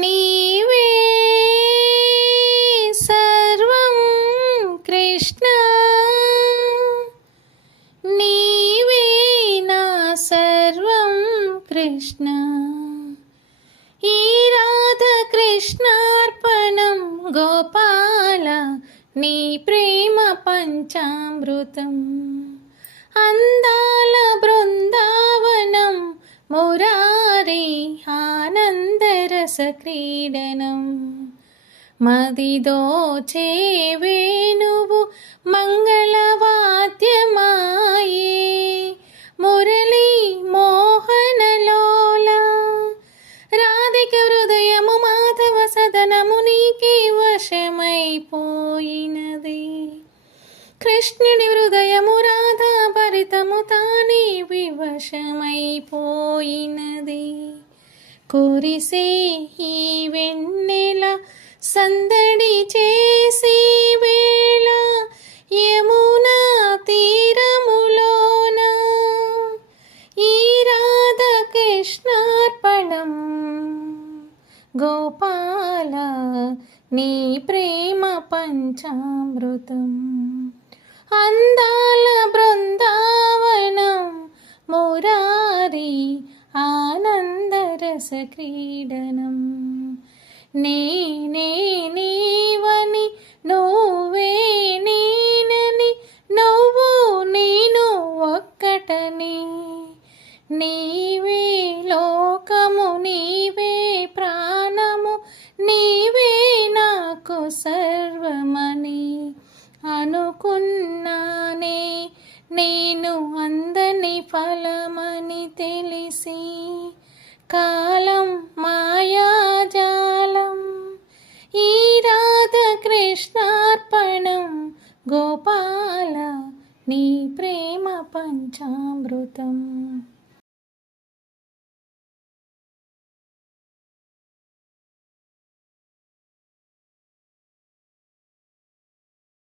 నీవే సర్వం కృష్ణ, నీవే నా సర్వం కృష్ణ. ఈ రాధ కృష్ణార్పణం గోపాల, నీ ప్రేమ పంచామృతం. అందాల బృందావనం మురారి ఆనందరస క్రీడనం. మదిదోచే వేణువు మంగళవాద్యమాయే, మురళీ మోహనలోల. రాధిక హృదయము మాధవ సదనము నీకే వశమైపోయినది. కృష్ణుడి హృదయము రాధా భరితము తానే వివశమైపోయినది. కురిసే ఈ వెన్నెల సందడి చేసే వేళ, యమునా తీరములోన ఈ రాధ కృష్ణార్పణం గోపాల, నీ ప్రేమ పంచామృతం. అందాల బృందావనం మురారి ఆనందరస క్రీడనం. నేనే నీవని నువ్వే నేనని, నువ్వు నేను ఒక్కటని. నీవే లోకము, నీవే ప్రాణము, నీవే నాకు సర్వమని అనుకున్నానే. నేను అందని ఫలమని తెలిసి, కాలం మాయాజాలం. ఈ రాధ కృష్ణార్పణం గోపాల, నీ ప్రేమ పంచామృతం.